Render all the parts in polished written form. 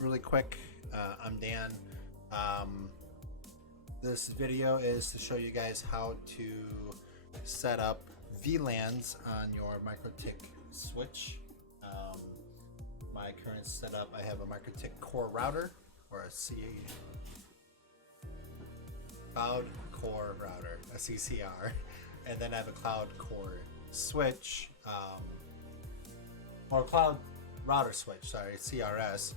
Really quick, I'm Dan. This video is to show you guys how to set up VLANs on your Mikrotik switch. My current setup, I have a Mikrotik core router, or a cloud core router, a CCR, and then I have a cloud core switch, or cloud router switch, sorry, CRS.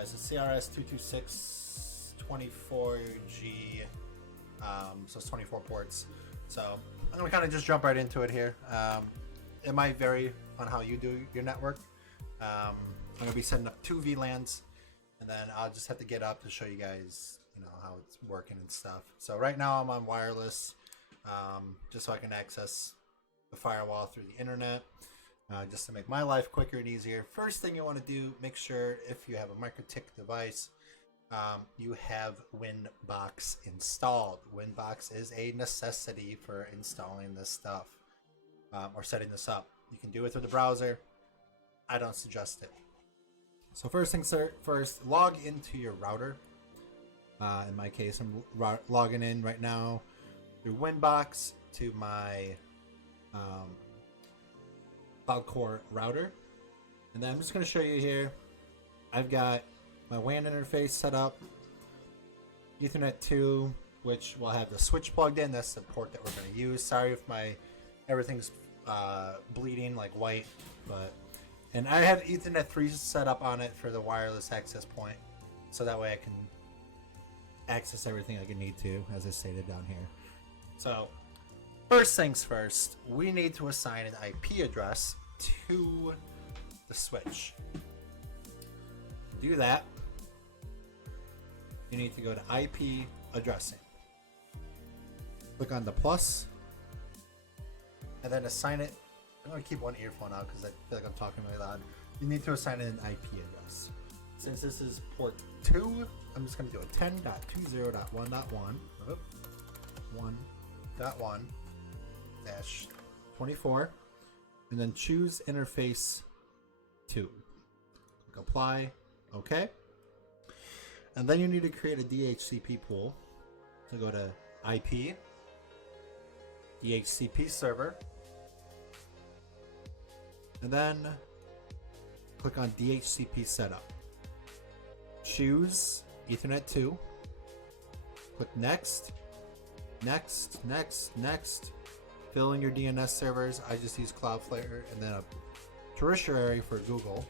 It's a CRS2xx 24G, so it's 24 ports. So I'm gonna kind of just jump right into it here. It might vary on how you do your network. I'm gonna be setting up 2 VLANs, and then I'll just have to get up to show you guys, how it's working and stuff. So right now I'm on wireless, just so I can access the firewall through the internet, just to make my life quicker and easier. First thing you want to do, make sure if you have a Mikrotik device, you have Winbox installed. Winbox is a necessity for installing this stuff, or setting this up. You can do it through the browser. I don't suggest it. So first things first, log into your router. In my case, I'm logging in right now through Winbox to my cloud core router, and then I'm just going to show you here. I've got my WAN interface set up, Ethernet 2, which will have the switch plugged in. That's the port that we're going to use. Sorry if everything's bleeding like white, and I have Ethernet 3 set up on it for the wireless access point, so that way I can access everything I can need to, as I stated down here. So first things first, we need to assign an IP address to the switch. To do that, you need to go to IP addressing. Click on the plus, and then assign it. I'm going to keep one earphone out because I feel like I'm talking really loud. You need to assign it an IP address. Since this is port 2, I'm just going to do a 10.20.1.1.1-24, and then choose interface 2. Click apply, OK. And then you need to create a DHCP pool. So go to IP, DHCP server, and then click on DHCP setup. Choose Ethernet 2. Click next, next, next, next. Fill in your DNS servers. I just use Cloudflare, and then a tertiary for Google.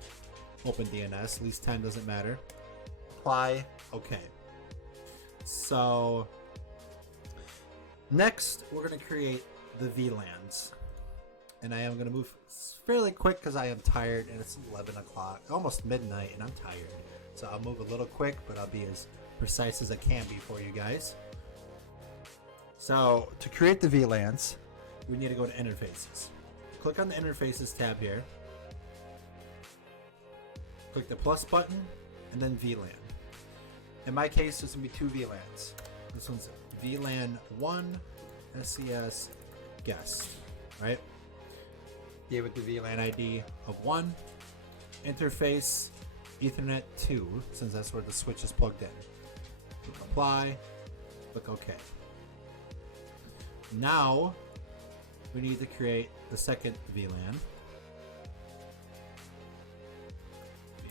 Open DNS, at least 10 doesn't matter. Apply, okay. So next we're going to create the VLANs. And I am going to move fairly quick because I am tired, and it's 11 o'clock, almost midnight, and I'm tired. So I'll move a little quick, but I'll be as precise as I can be for you guys. So to create the VLANs, we need to go to interfaces. Click on the interfaces tab here. Click the plus button, and then VLAN. In my case, there's going to be 2 VLANs. This one's VLAN 1 SES guest, right? Give it the VLAN ID of 1. Interface Ethernet 2, since that's where the switch is plugged in. Click apply, click OK. Now we need to create the second VLAN.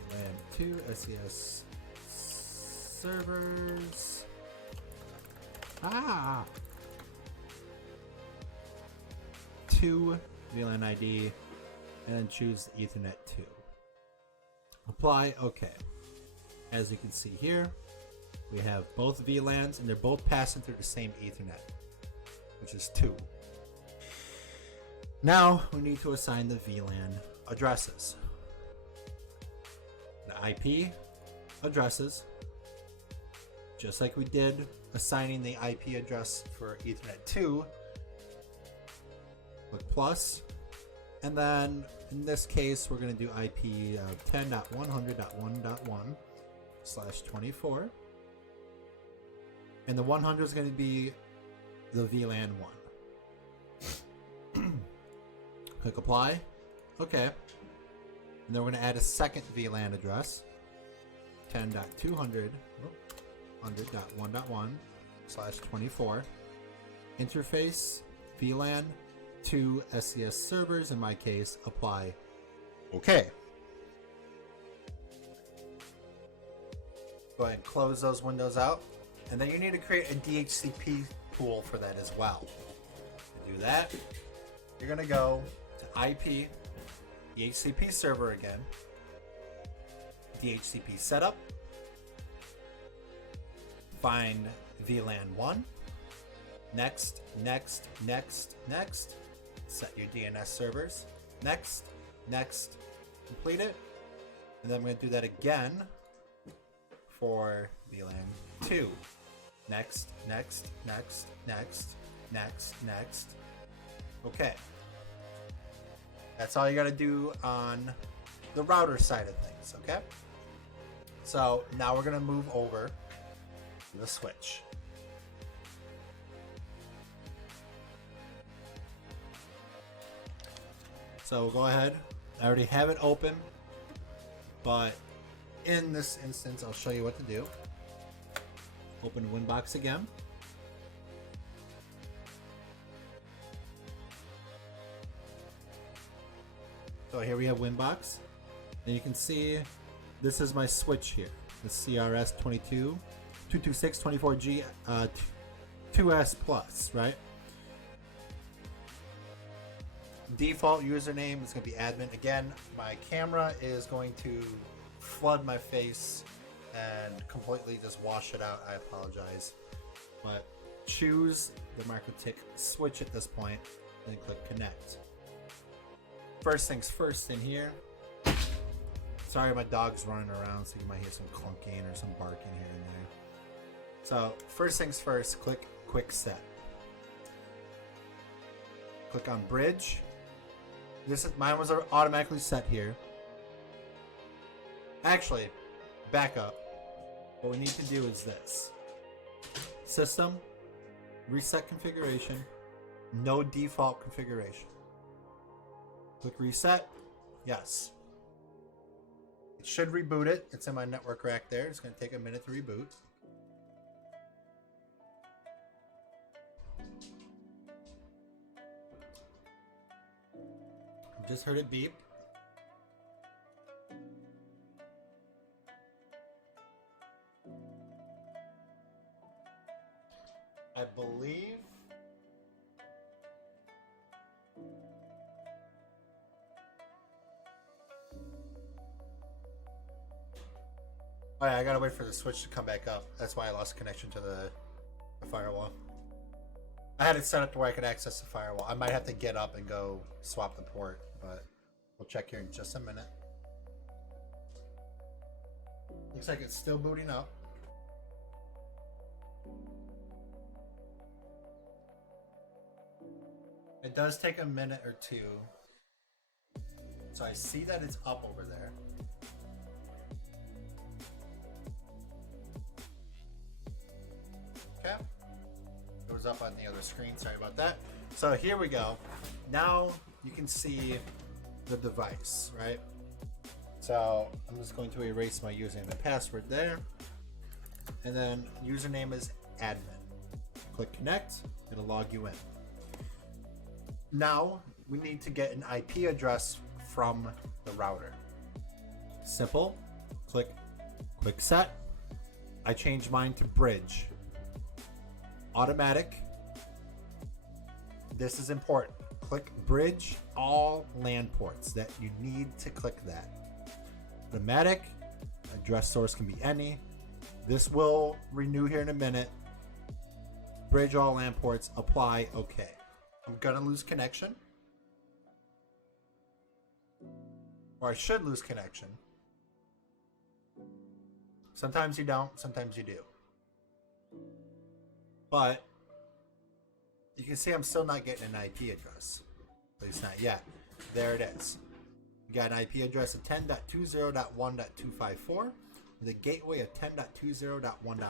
VLAN 2 SES servers. 2 VLAN ID, and then choose Ethernet 2. Apply, OK. As you can see here, we have both VLANs, and they're both passing through the same Ethernet, which is 2. Now we need to assign the VLAN addresses. The IP addresses, just like we did assigning the IP address for Ethernet 2. Click plus, and then in this case we're going to do IP 10.100.1.1/24, and the 100 is going to be the VLAN 1. Click apply, okay, and then we're going to add a second VLAN address. 10.200.1.1/24. Interface VLAN to SES servers, in my case, apply. Okay. Go ahead and close those windows out. And then you need to create a DHCP pool for that as well. To do that, you're going to go to IP, DHCP server again, DHCP setup, find VLAN 1, next, set your DNS servers, next, complete it, and then I'm going to do that again for VLAN 2. Next. Okay. That's all you got to do on the router side of things, okay? So now we're going to move over to the switch. So go ahead. I already have it open, but in this instance, I'll show you what to do. Open Winbox again. So here we have Winbox. And you can see this is my switch here. The CRS2xx 2S Plus, right? Default username is going to be admin. Again, my camera is going to flood my face and completely just wash it out. I apologize. But choose the Mikrotik switch at this point, then click connect. First things first in here. Sorry, my dog's running around, so you might hear some clunking or some barking here and there. So first things first, click quick set. Click on bridge. Mine was automatically set here. Actually, back up. What we need to do is this. System, reset configuration, no default configuration. Click reset. Yes. It should reboot it. It's in my network rack there. It's going to take a minute to reboot. Just heard it beep. I believe oh yeah, I gotta wait for the switch to come back up. That's why I lost connection to the firewall. I had it set up to where I could access the firewall. I might have to get up and go swap the port, but we'll check here in just a minute. Looks like it's still booting up. It does take a minute or two. So I see that it's up over there. Okay. It was up on the other screen. Sorry about that. So here we go. Now you can see the device, right? So I'm just going to erase my username and password there. And then username is admin. Click connect. It'll log you in. Now we need to get an IP address from the router. Simple. Click quick set. I changed mine to bridge. Automatic. This is important. Click bridge all LAN ports. That you need to click that. Automatic. Address source can be any. This will renew here in a minute. Bridge all LAN ports. Apply. Okay. I'm gonna lose connection. Or I should lose connection. Sometimes you don't, sometimes you do. But you can see I'm still not getting an IP address. At least not yet. There it is. You got an IP address of 10.20.1.254 with a gateway of 10.20.1.1.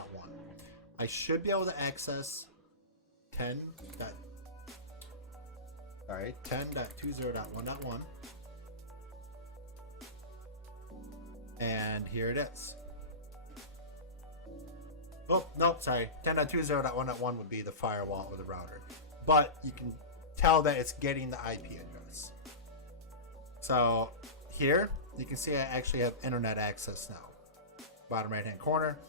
I should be able to access 10.20.1.1. And here it is. Oh, no, sorry. 10.20.1.1 would be the firewall or the router. But you can tell that it's getting the IP address. So here, you can see I actually have internet access now. Bottom right hand corner.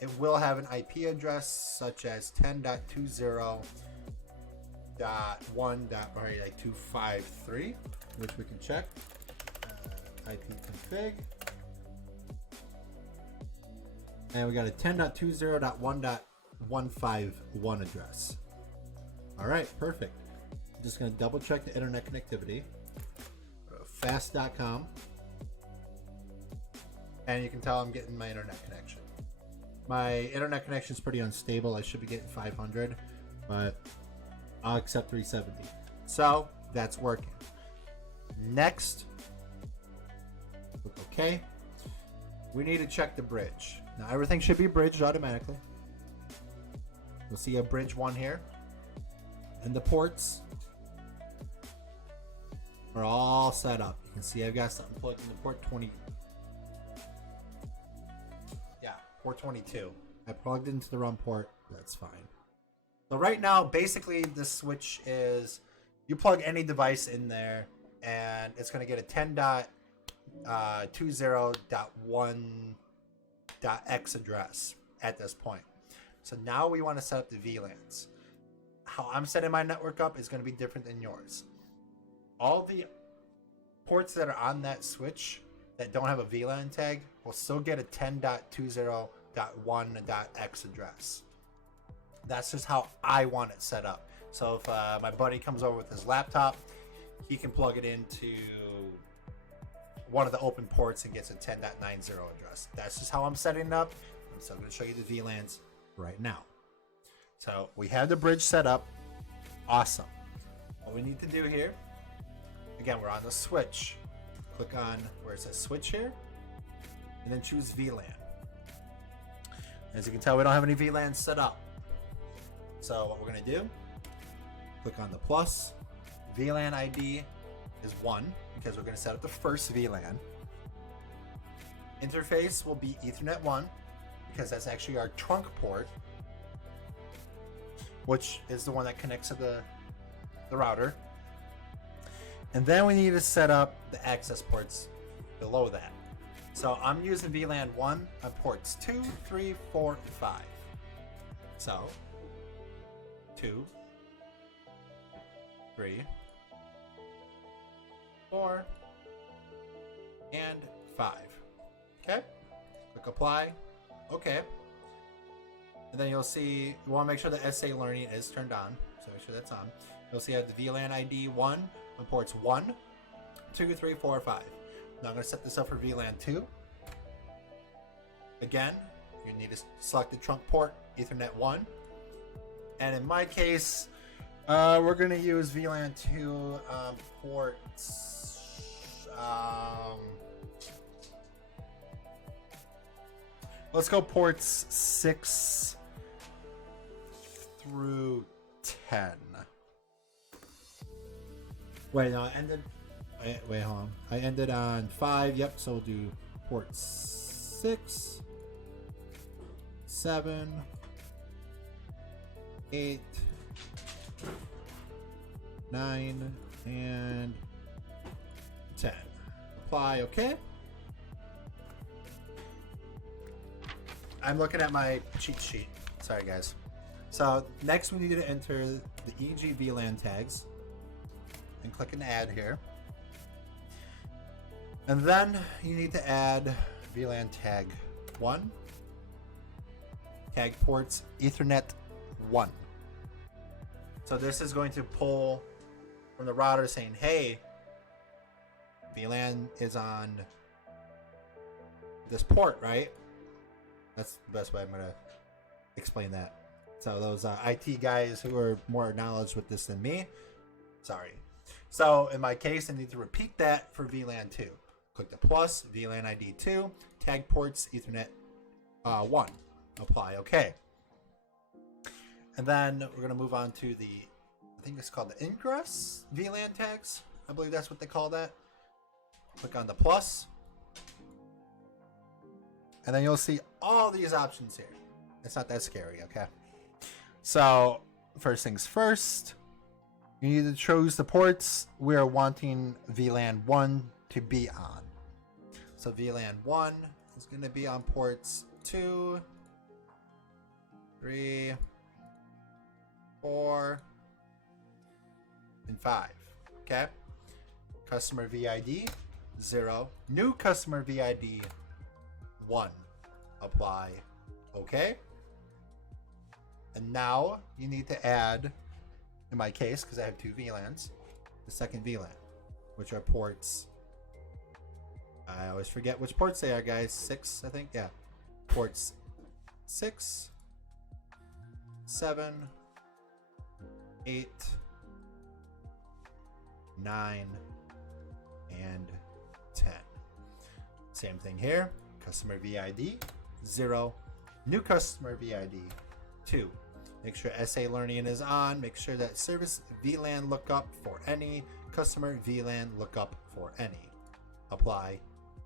It will have an IP address such as 10.20.1.253, which we can check. IP config. And we got a 10.20.1.151 address. All right, perfect. I'm just going to double check the internet connectivity. Fast.com. And you can tell I'm getting my internet connection. My internet connection is pretty unstable. I should be getting 500, but I'll accept 370. So that's working. Next, click OK. We need to check the bridge. Now everything should be bridged automatically. You'll see a bridge 1 here. And the ports are all set up. You can see I've got something plugged into port 20. Yeah, port 22. I plugged into the wrong port. That's fine. So right now, basically, this switch is you plug any device in there, and it's going to get a 10.20.1.x address at this point. So now we want to set up the VLANs. How I'm setting my network up is going to be different than yours. All the ports that are on that switch that don't have a VLAN tag will still get a 10.20.1.x address. That's just how I want it set up. So if my buddy comes over with his laptop, he can plug it into one of the open ports and gets a 10.90 address. That's just how I'm setting it up. So I'm going to show you the VLANs right now. So we have the bridge set up. Awesome. What we need to do here, again, we're on the switch. Click on where it says switch here, and then choose VLAN. As you can tell, we don't have any VLANs set up. So what we're going to do, click on the plus. VLAN ID is 1 because we're going to set up the first VLAN. Interface will be Ethernet 1 because that's actually our trunk port, which is the one that connects to the router. And then we need to set up the access ports below that. So I'm using VLAN 1 on ports 2, 3, 4, and 5. So 2, 3, 4, and 5. Okay? Click apply. Okay. And then you'll see, you want to make sure the SA learning is turned on. So make sure that's on. You'll see I have the VLAN ID 1 on ports 1, 2, 3, 4, 5. Now I'm going to set this up for VLAN 2. Again, you need to select the trunk port, Ethernet 1. And in my case, we're going to use VLAN 2 ports. Let's go ports 6 through 10. Wait, no, I ended. Wait, hold on. I ended on 5. Yep, so we'll do ports 6, 7, 8, 9, and 10. Apply, okay. I'm looking at my cheat sheet. Sorry, guys. So next we need to enter the EG VLAN tags and click an add here. And then you need to add VLAN tag 1, tag ports Ethernet 1. So this is going to pull from the router saying, hey, VLAN is on this port, right? That's the best way I'm going to explain that. So those IT guys who are more knowledge with this than me, sorry. So in my case, I need to repeat that for VLAN 2. Click the plus, VLAN ID 2, tag ports Ethernet 1. Apply, okay. And then we're going to move on to the, I think it's called the ingress VLAN tags. I believe that's what they call that. Click on the plus. And then you'll see all these options here. It's not that scary, okay? So, first things first, you need to choose the ports we are wanting VLAN 1 to be on. So VLAN 1 is going to be on ports 2, 3, 4, and 5. Okay? Customer VID 0. New customer VID 1. Apply. Okay? And now you need to add, in my case, because I have 2 VLANs, the second VLAN, which are ports. I always forget which ports they are, guys. 6, I think. Yeah. Ports 6, 7, 8, 9, and 10. Same thing here. Customer VID 0. New customer VID 2. Make sure SA Learning is on. Make sure that service VLAN lookup for any. Customer VLAN lookup for any. Apply.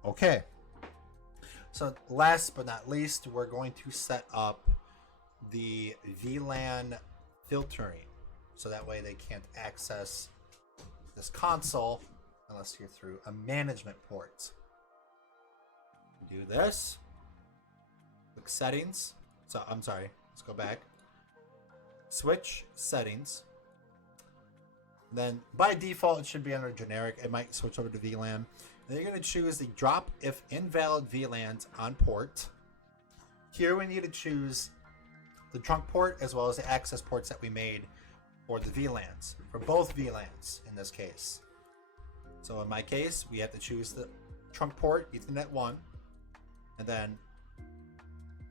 Okay. So last but not least, we're going to set up the VLAN filtering. So that way they can't access this console unless you're through a management port. Do this. Click settings. So I'm sorry. Let's go back. Switch settings. Then by default it should be under generic. It might switch over to VLAN. And you're going to choose the drop if invalid VLANs on port. Here we need to choose the trunk port as well as the access ports that we made for the VLANs. For both VLANs in this case. So in my case, we have to choose the trunk port, Ethernet 1. And then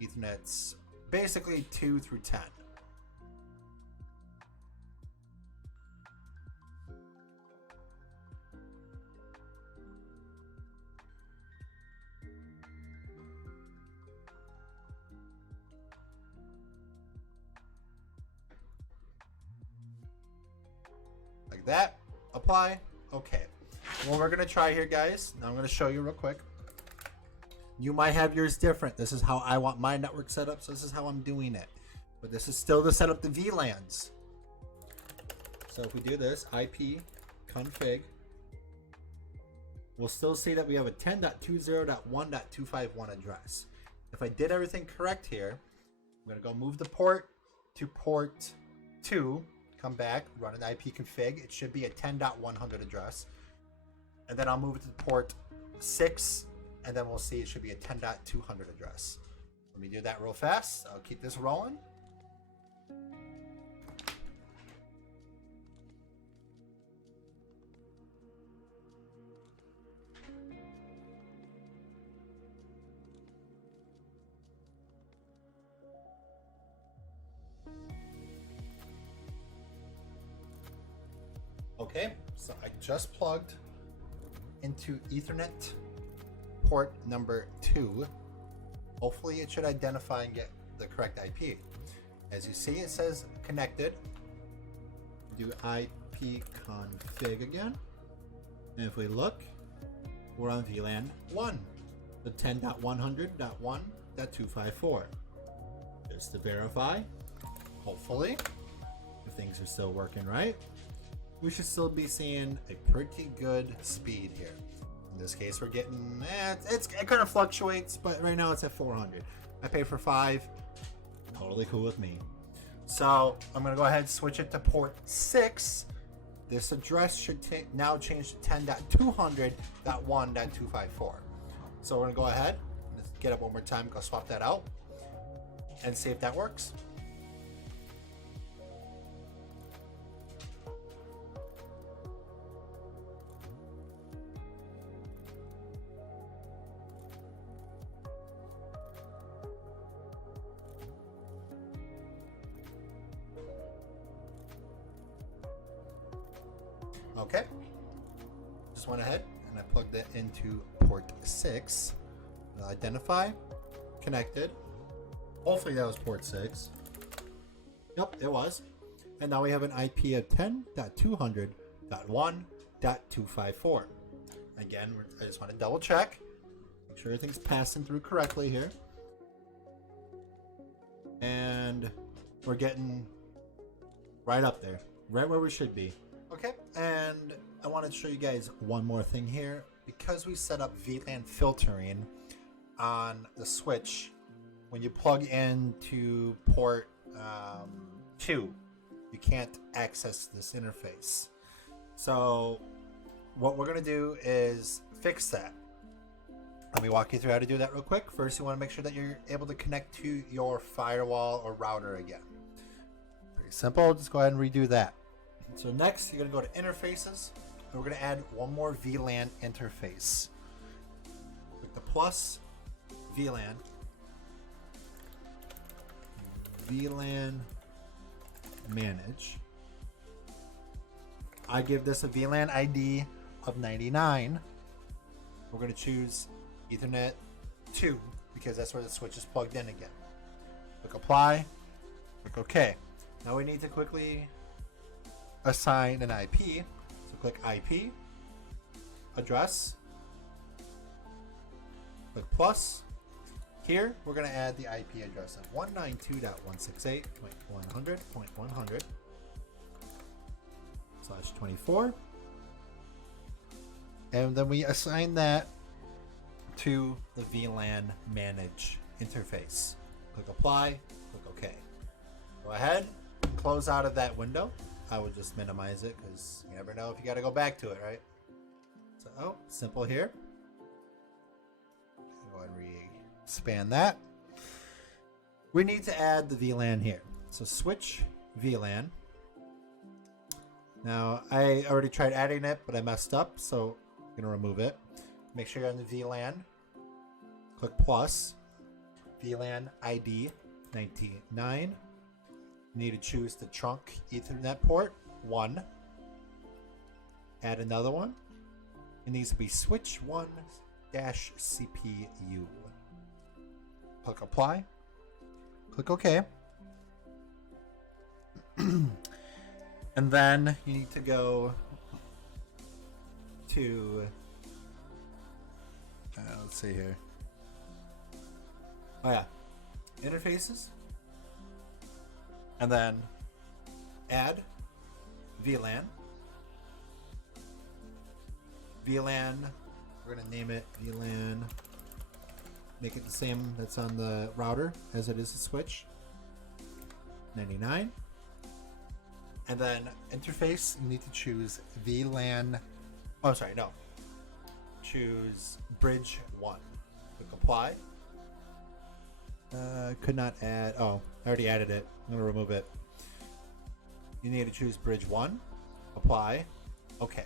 Ethernet's basically 2 through 10. Like that. Apply. Okay. What we're going to try here, guys, now I'm going to show you real quick. You might have yours different. This is how I want my network set up, so this is how I'm doing it. But this is still to set up the VLANs. So if we do this, IP config, we'll still see that we have a 10.20.1.251 address. If I did everything correct here, I'm going to go move the port to port 2, come back, run an IP config. It should be a 10.100 address. And then I'll move it to port 6, and then we'll see it should be a 10.200 address. Let me do that real fast. I'll keep this rolling. Okay, so I just plugged into Ethernet port number 2. Hopefully it should identify and get the correct IP. As you see, it says connected. Do IP config again. And if we look, we're on VLAN 1, the 10.100.1.254. Just to verify, hopefully, if things are still working right, we should still be seeing a pretty good speed here. In this case, we're getting, it kind of fluctuates, but right now it's at 400. I pay for 5, totally cool with me. So I'm gonna go ahead and switch it to port 6. This address should now change to 10.200.1.254. So we're gonna go ahead, let's get up one more time, go swap that out, and see if that works. Okay, just went ahead and I plugged it into port 6. It'll identify, connected. Hopefully that was port 6. Yep, it was. And now we have an IP of 10.200.1.254. Again, I just want to double check, make sure everything's passing through correctly here. And we're getting right up there, right where we should be. Okay, and I wanted to show you guys one more thing here. Because we set up VLAN filtering on the switch, when you plug into port 2, you can't access this interface. So what we're going to do is fix that. Let me walk you through how to do that real quick. First, you want to make sure that you're able to connect to your firewall or router again. Pretty simple. Just go ahead and redo that. So next, you're going to go to interfaces. And we're going to add one more VLAN interface. Click the plus VLAN. VLAN manage. I give this a VLAN ID of 99. We're going to choose Ethernet 2 because that's where the switch is plugged in again. Click apply. Click OK. Now we need to quickly assign an IP. So click IP, address, click plus. Here we're going to add the IP address of 192.168.100.100/24. And then we assign that to the VLAN manage interface. Click apply, click OK. Go ahead and close out of that window. I would just minimize it because you never know if you got to go back to it, right? So, simple here. Go ahead and expand that. We need to add the VLAN here. So switch VLAN. Now, I already tried adding it, but I messed up, so I'm going to remove it. Make sure you're on the VLAN. Click plus. VLAN ID 99. You need to choose the trunk Ethernet port 1. Add another one. It needs to be switch 1-CPU. Click apply. Click OK. And then you need to go to let's see here. Oh yeah, interfaces, and then add VLAN. VLAN, we're gonna name it VLAN. Make it the same that's on the router as it is the switch. 99. And then interface, you need to choose VLAN. Oh, sorry, no. Choose bridge 1. Click apply. Could not add. Oh, I already added it. I'm going to remove it. You need to choose bridge 1. Apply. Okay.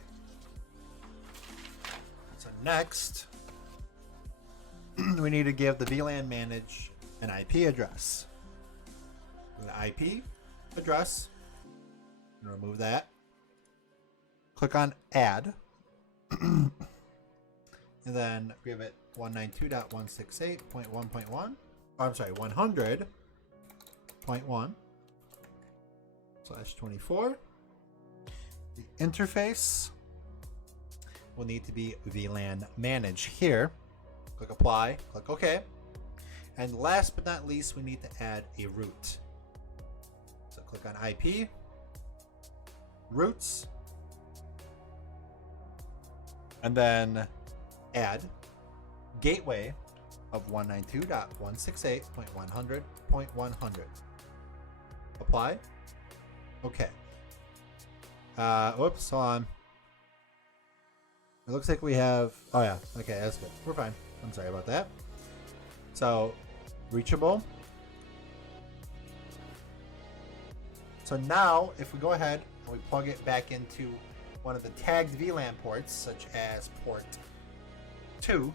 So next, we need to give the VLAN manage an IP address. The IP address. I'm going to remove that. Click on add. And then give it 192.168.1.1. Oh, I'm sorry, 100.1/24. The interface will need to be VLAN manage here. Click apply, click OK. And last but not least, we need to add a route. So click on IP, routes, and then add gateway of 192.168.100.100. Apply. Okay. Whoops, hold on. It looks like we have. Oh yeah. Okay, that's good. We're fine. I'm sorry about that. So, reachable. So now, if we go ahead and we plug it back into one of the tagged VLAN ports, such as port 2,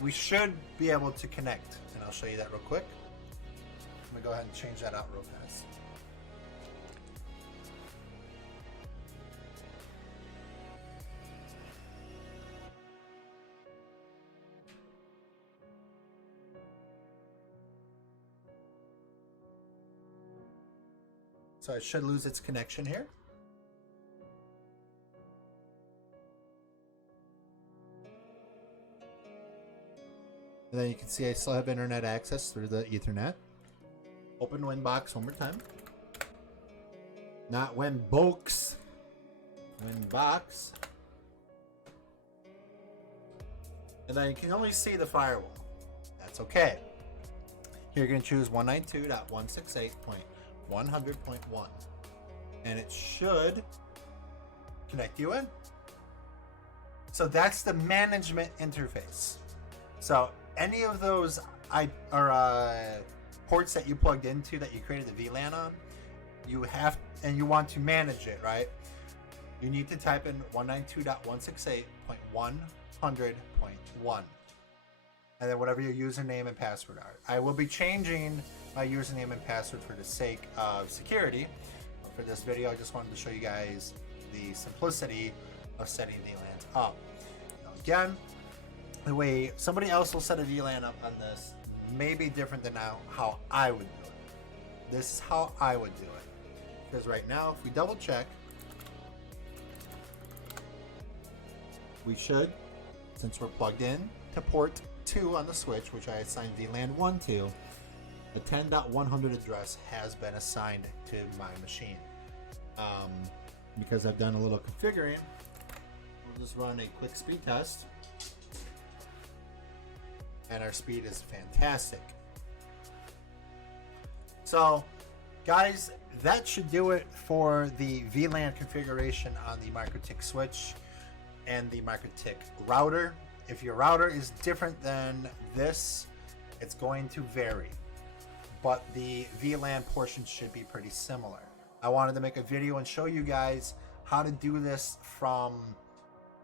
we should be able to connect. And I'll show you that real quick. I'm going to go ahead and change that out real fast. So it should lose its connection here. And then you can see I still have internet access through the Ethernet. Open Winbox one more time. Not Winbox. Winbox. And then you can only see the firewall. That's okay. Here you're going to choose 192.168.100.1. And it should connect you in. So that's the management interface. So any of those ports that you plugged into that you created the VLAN on, you have, and you want to manage it, right? You need to type in 192.168.100.1. And then whatever your username and password are. I will be changing my username and password for the sake of security. For this video, I just wanted to show you guys the simplicity of setting VLANs up. Now, again, the way somebody else will set a VLAN up on this may be different than how I would do it. This is how I would do it. Because right now, if we double check, we should, since we're plugged in to port 2 on the switch, which I assigned VLAN 1 to, the 10.100 address has been assigned to my machine. Because I've done a little configuring, we'll just run a quick speed test. And our speed is fantastic. So, guys, that should do it for the VLAN configuration on the Mikrotik switch and the Mikrotik router. If your router is different than this, it's going to vary, but the VLAN portion should be pretty similar. I wanted to make a video and show you guys how to do this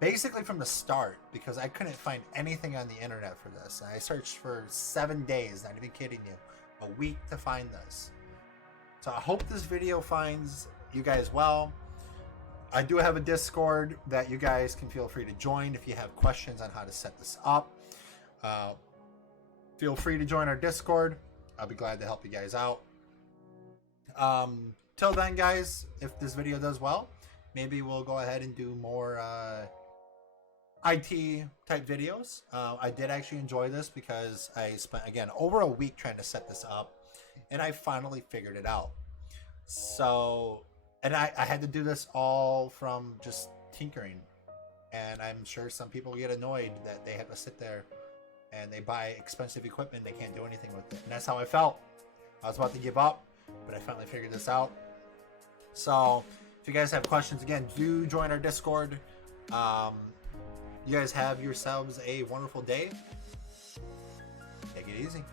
basically from the start, because I couldn't find anything on the internet for this. I searched for 7 days, not even kidding you, a week to find this. So I hope this video finds you guys well. I do have a Discord that you guys can feel free to join if you have questions on how to set this up. Feel free to join our Discord. I'll be glad to help you guys out. Till then, guys, if this video does well, maybe we'll go ahead and do more IT type videos. I did actually enjoy this because I spent, again, over a week trying to set this up, and I finally figured it out. So, and I had to do this all from just tinkering, and I'm sure some people get annoyed that they have to sit there and they buy expensive equipment, they can't do anything with it. And that's how I felt. I was about to give up, but I finally figured this out. So if you guys have questions, again, do join our Discord. You guys have yourselves a wonderful day. Take it easy.